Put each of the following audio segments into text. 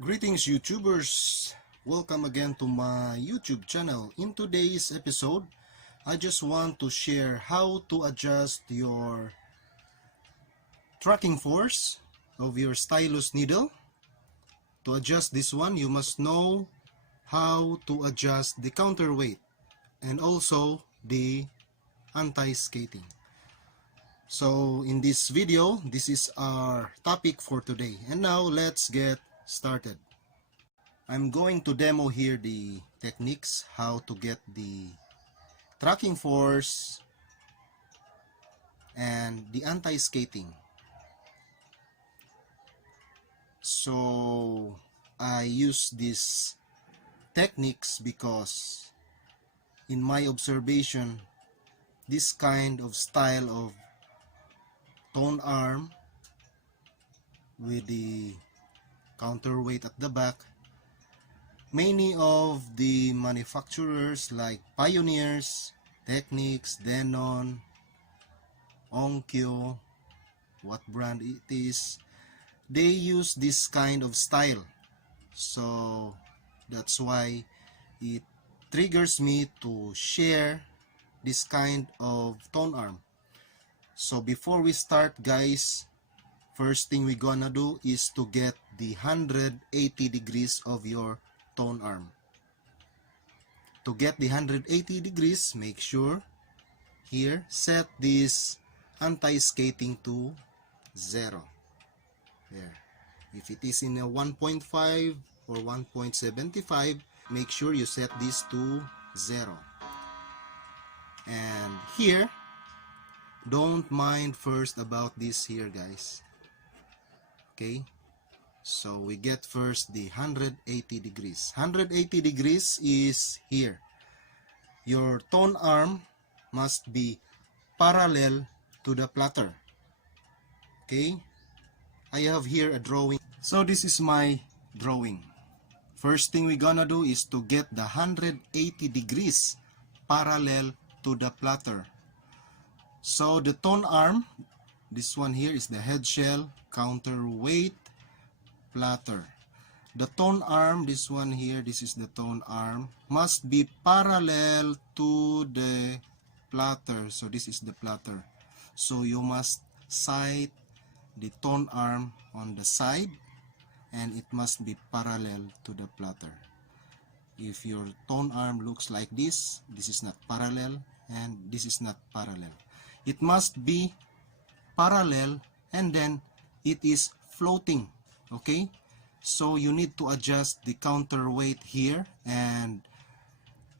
Greetings YouTubers! Welcome again to my YouTube channel. In today's episode, I just want to share how to adjust your tracking force of your stylus needle. To adjust this one, you must know how to adjust the counterweight and also the anti-skating. So in this video, this is our topic for today. And now let's get started. I'm going to demo here the techniques how to get the tracking force and the anti-skating. So I use these techniques because in my observation, this kind of style of tone arm with the counterweight at the back, many of the manufacturers like Pioneers, Technics, Denon, Onkyo, what brand it is, they use this kind of style. So that's why it triggers me to share this kind of tone arm. So before we start, guys, first thing we're gonna do is to get the 180 degrees of your tone arm. To get the 180 degrees, make sure here set this anti-skating to 0. There. If it is in a 1.5 or 1.75, make sure you set this to 0. And here, don't mind first about this here, guys. Okay, so we get first the 180 degrees. 180 degrees is here. Your tone arm must be parallel to the platter. Okay, I have here a drawing. So this is my drawing. First thing we're gonna do is to get the 180 degrees parallel to the platter. So the tone arm, this one here is the head shell, counterweight, platter. The tone arm, this one here, this is the tone arm, must be parallel to the platter. So this is the platter. So you must sight the tone arm on the side and it must be parallel to the platter. If your tone arm looks like this is not parallel and this is not parallel. It must be parallel and then it is floating. Okay, so you need to adjust the counterweight here, and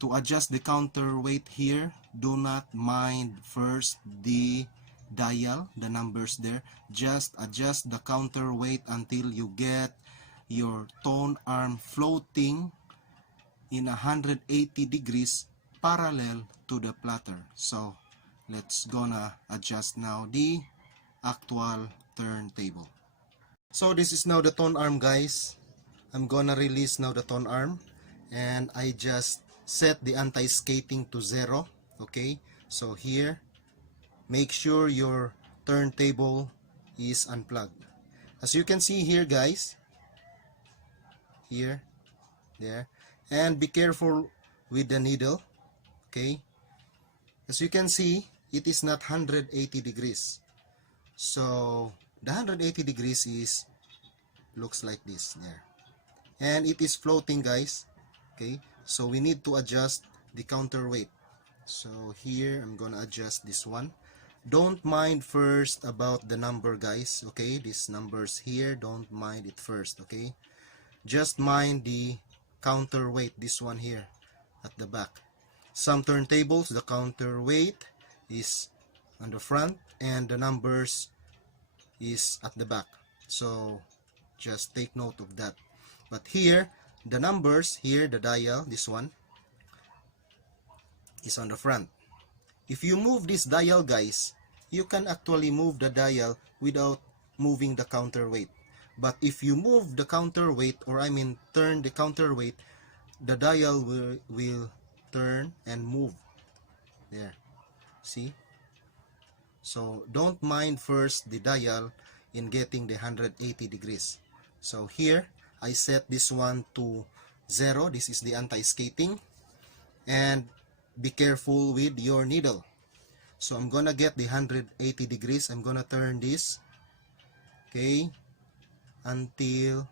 to adjust the counterweight here, do not mind first the dial, the numbers there. Just adjust the counterweight until you get your tone arm floating in 180 degrees parallel to the platter. So let's gonna adjust now the actual turntable. So this is now the tone arm, guys. I'm gonna release now the tone arm and I just set the anti-skating to 0. Okay, so here make sure your turntable is unplugged. As you can see here, guys, here, there, and be careful with the needle. Okay, as you can see, it is not 180 degrees. So the 180 degrees is looks like this there, and it is floating, guys. Okay, so we need to adjust the counterweight. So here I'm gonna adjust this one. Don't mind first about the number, guys. Okay, these numbers here, don't mind it first. Okay, just mind the counterweight, this one here at the back. Some turntables, the counterweight is on the front and the numbers is at the back. So just take note of that. But here, the numbers, here the dial, this one, is on the front. If you move this dial, guys, you can actually move the dial without moving the counterweight. But if you move the counterweight, or I mean turn the counterweight, the dial will turn and move. There, see? So don't mind first the dial in getting the 180 degrees. So here I set this one to 0. This is the anti-skating. And be careful with your needle. So I'm gonna get the 180 degrees. I'm gonna turn this, okay, until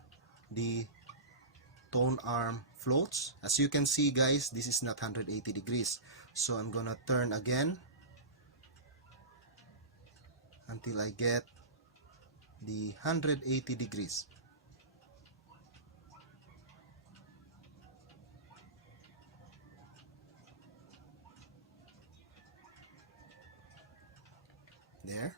the tone arm floats. As you can see, guys, this is not 180 degrees. So I'm gonna turn again until I get the 180 degrees. There.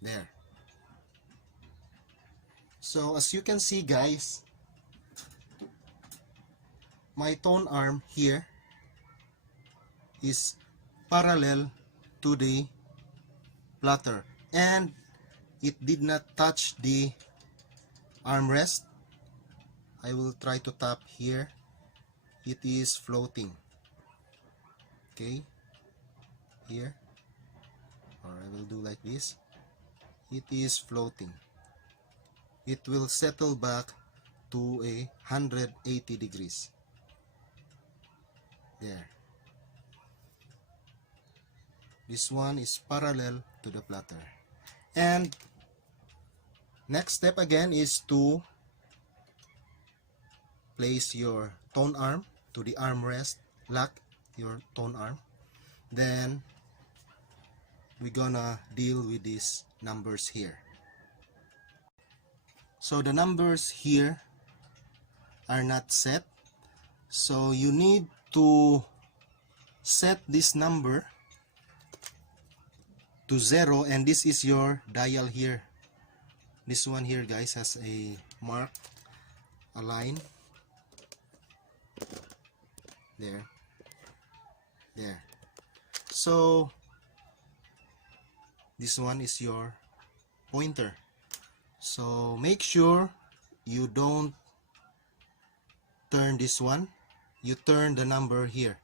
There. So as you can see, guys, my tone arm here is parallel to the platter, and it did not touch the armrest. I will try to tap here. It is floating. Okay, here, or I will do like this. It is floating. It will settle back to a 180 degrees. There. This one is parallel to the platter. And next step again is to place your tone arm to the armrest, lock your tone arm. Then we're gonna deal with these numbers here. So the numbers here are not set. So you need to set this number to 0, and this is your dial here. This one here, guys, has a mark, a line. There. There. So this one is your pointer. So make sure you don't turn this one. You turn the number here.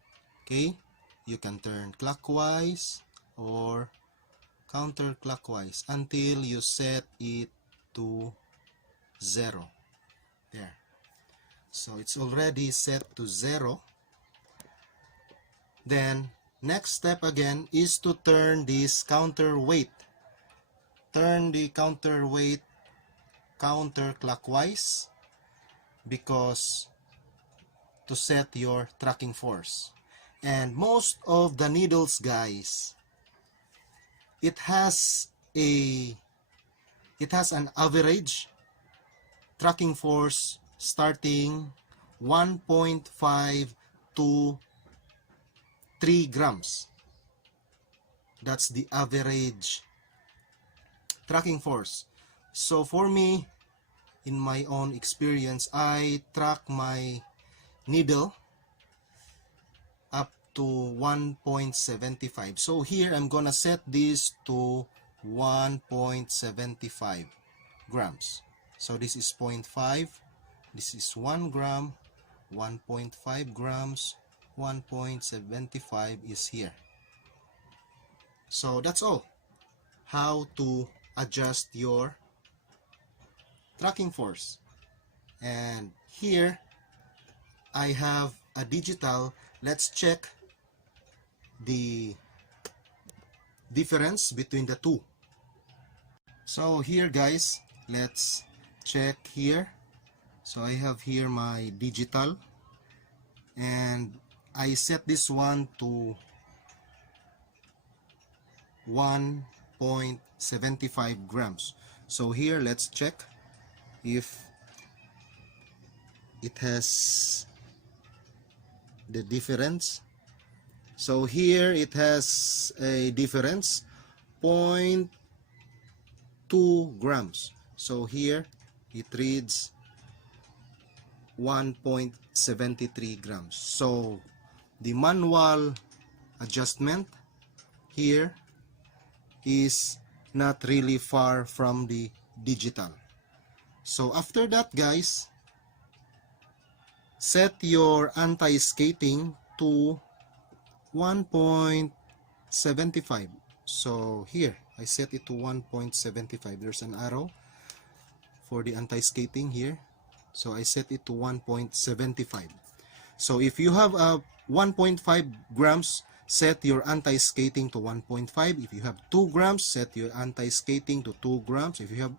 Okay? You can turn clockwise or counterclockwise until you set it to 0. There. So it's already set to 0. Then next step again is to turn this counterweight. Turn the counterweight counterclockwise because to set your tracking force. And most of the needles, guys, it has an average tracking force starting 1.5 to 3 grams. That's the average tracking force. So for me, in my own experience, I track my needle up to 1.75. So here I'm gonna set this to 1.75 grams. So this is 0.5, this is 1 gram, 1.5 grams, 1.75 is here. So that's all. How to adjust your tracking force. And here I have a digital. Let's check the difference between the two. So here, guys, let's check here. So I have here my digital, and I set this one to 1.75 grams. So here, let's check if it has the difference. So here it has a difference 0.2 grams. So here it reads 1.73 grams. So the manual adjustment here is not really far from the digital. So after that, guys, set your anti-skating to 1.75. So here, I set it to 1.75. There's an arrow for the anti-skating here. So I set it to 1.75. So if you have a 1.5 grams, set your anti-skating to 1.5. If you have 2 grams, set your anti-skating to 2 grams. If you have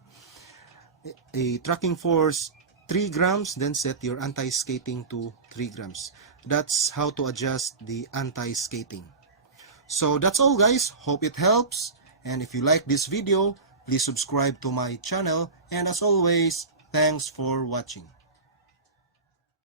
a tracking force 3 grams, then set your anti-skating to 3 grams. That's how to adjust the anti-skating. So that's all, guys. Hope it helps. And if you like this video, please subscribe to my channel. And as always, thanks for watching.